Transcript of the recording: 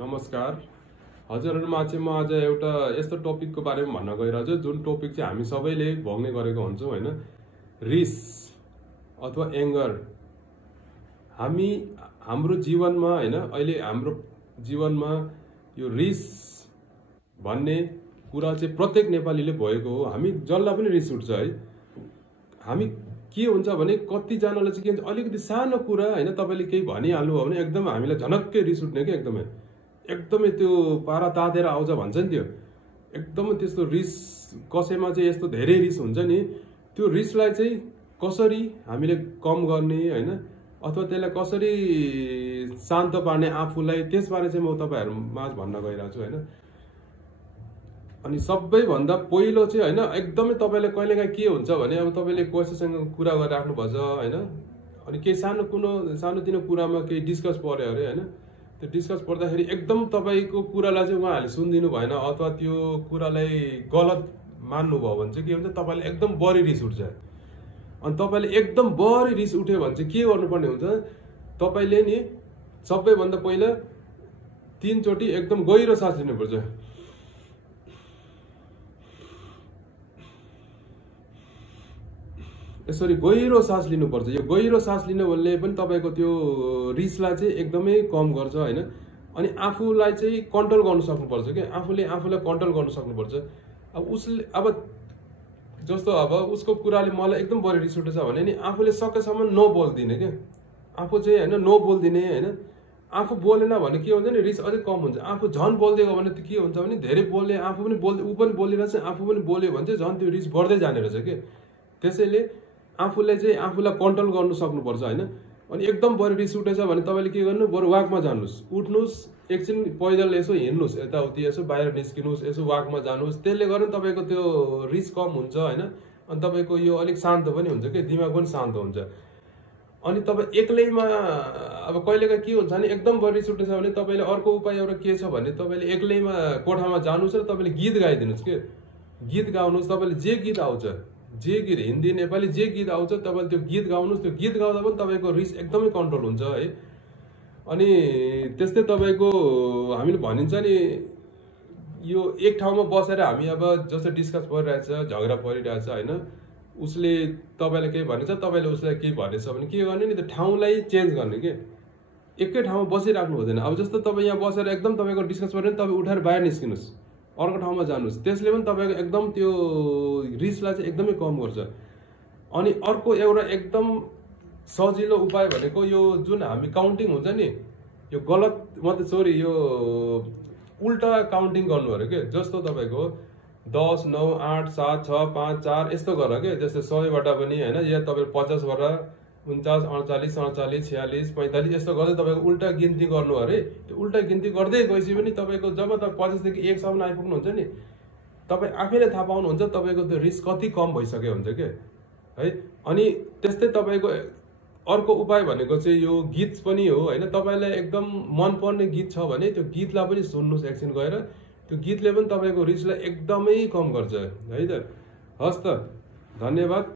नमस्कार हजुरहरुमा चाहिँ म आज एउटा यस्तो टपिकको बारेमा भन्न गइरहेछु जुन टपिक चाहिँ हामी सबैले भोग्ने गरेको हुन्छौं हैन रिस अथवा एंगर हाम्रो जीवनमा हैन अहिले हाम्रो जीवनमा यो रिस भन्ने कुरा चाहिँ प्रत्येक नेपालीले भएको हो हामी जल्ला पनि रिस उठ्छ है हामी के हुन्छ भने कति जनाले चाहिँ के हुन्छ अलिकति सानो कुरा हैन तपाईले केही भनिहाल्नु हो भने एकदम हामीलाई झनक्कै रिस उठ्ने के एकदमै त्यो पारा तातेर आउँछ भन्छ नि त्यो एकदमै त्यस्तो रिस कसैमा चाहिँ यस्तो धेरै रिस हुन्छ नि त्यो रिसलाई चाहिँ कसरी हामीले कम गर्ने हैन अथवा त्यसलाई कसरी शान्त पार्ने आफूलाई त्यसबारे चाहिँ म तपाईहरु माझ भन्न गइरहेको छु हैन अनि सबैभन्दा पहिलो चाहिँ हैन एकदमै तपाईले कहिलेकाहीँ के हुन्छ भने अब तपाईले कसैसँग कुरा गरिराख्नु भन्छ हैन अनि के सानोतिनो कुरामा केही डिस्कस पर्यो अरे हैन त्यो डिस्कस पर्दाखेरि एकदम तपाईको कुरालाई चाहिँ उहाँहरूले सुनिदिनु भएन अथवा त्यो कुरालाई गलत मान्नु भयो भने चाहिँ के हुन्छ तपाईलाई एकदम बढी रिस उठ्छ अनि तपाईले एकदम बढी रिस उठ्यो भने चाहिँ के गर्नुपर्ने हुन्छ तपाईले नि सबैभन्दा पहिला 3 चोटी एकदम गहिरो सास लिनुपर्छ यसरी गहिरो सास लिनुपर्छ यो गहिरो सास लिनुले पनि तपाईको त्यो रिसलाई चाहिँ एकदमै कम गर्छ हैन अनि आफूलाई चाहिँ कन्ट्रोल गर्न सक्नुपर्छ के आफूलाई कन्ट्रोल गर्न सक्नुपर्छ अब जस्तो अब उसको कुराले मलाई एकदम बढी रिस उठेछ भने नि आफूले सकेसम्म नो बोल्दिने के आफू चाहिँ हैन नो बोल्दिने हैन आफू बोलेन भने के हुन्छ नि रिस अझै कम हुन्छ आफू झन बोल्दै गयो भने के हुन्छ भने धेरै बोल्ने आफू पनि बोल्दै उ पनि बोलिरहेछ आफू पनि बोल्यो भने चाहिँ झन त्यो रिस बढ्दै जाने रहेछ के त्यसैले आफूलाई चाहिँ आफूलाई कन्ट्रोल गर्नु सक्नुपर्छ हैन अनि एकदम बढी रिस उठेछ भने तपाईले के गर्नु बरु वाकमा जानुस् उठ्नुस् एकछिन पैदल यसो हिँड्नुस् यताउति यसो बाहिर निस्किनुस् यसो वाकमा जानुस् त्यसले गर्नु तपाईको त्यो रिस कम हुन्छ हैन अनि तपाईको यो अलिक शान्त पनि हुन्छ के दिमाग पनि शान्त हुन्छ अनि तपाई एक्लैमा अब कहिलेकाहीँ के हुन्छ भने एकदम बढी रिस उठेछ भने तपाईले अर्को उपाय एउटा के छ भने तपाईले एक्लैमा कोठामा जानुस् र तपाईले गीत गाइदिनुस् के गीत गाउनुस् तपाईले जे गीत आउँछ जे गीत हिन्दी नेपाली जे गीत आउँछ तपाईले त्यो गीत गाउनुस् त्यो गीत गाउँदा पनि तपाईको रिस एकदमै कन्ट्रोल हुन्छ है अनि त्यस्तै तपाईको हामीले भनिन्छ नि यो एक ठाउँमा बसेर हामी अब जस्तो डिस्कस गरिरहेछ झगडा परिरहेछ हैन उसले तपाईलाई के भनेछ तपाईले उसलाई के भनेछ भने के गर्ने नि त्यो ठाउँलाई चेन्ज गर्ने के एकै ठाउँमा बसिराख्नु हुँदैन अब जस्तो तपाई यहाँ बसेर एकदम तपाईको डिस्कस गरेर तपाई उठेर बाहिर निस्किनुस् अर्को ठाउँमा जानुस् त्यसले पनि तपाईको एकदम त्यो रिसलाई चाहिँ एकदमै कम गर्छ अनि अर्को एउटा एकदम सजिलो उपाय भनेको यो जुन हामी काउन्टिङ हुन्छ नि यो गलत मतलब सरी यो उल्टा काउन्टिङ गर्नु अरे के जस्तो तपाईको 10 9 8 7 6 5 4 यस्तो गर के जस्तो 100 वटा पनि हैन या तपाईले 50 वटा 49 48 48 46 45 यस्तो गर्दै तपाईको उल्टा गिन्ती गर्नु अरे त्यो उल्टा गिन्ती गर्दै गएपछि पनि तपाईको जब त 50 देखि 1 सम्म आइपुग्नु हुन्छ नि तपाई आफैले थाहा पाउनुहुन्छ तपाईको त्यो रिस्क कति कम भइसक्यो हुन्छ के है अनि त्यस्तै तपाईको अर्को उपाय भनेको चाहिँ यो गीत पनि हो हैन तपाईलाई एकदम मन पर्ने गीत छ भने त्यो गीतलाई पनि सुन्नुस् एकछिन गएर त्यो गीतले पनि तपाईको रिसलाई एकदमै कम गर्छ है त हस् त धन्यवाद।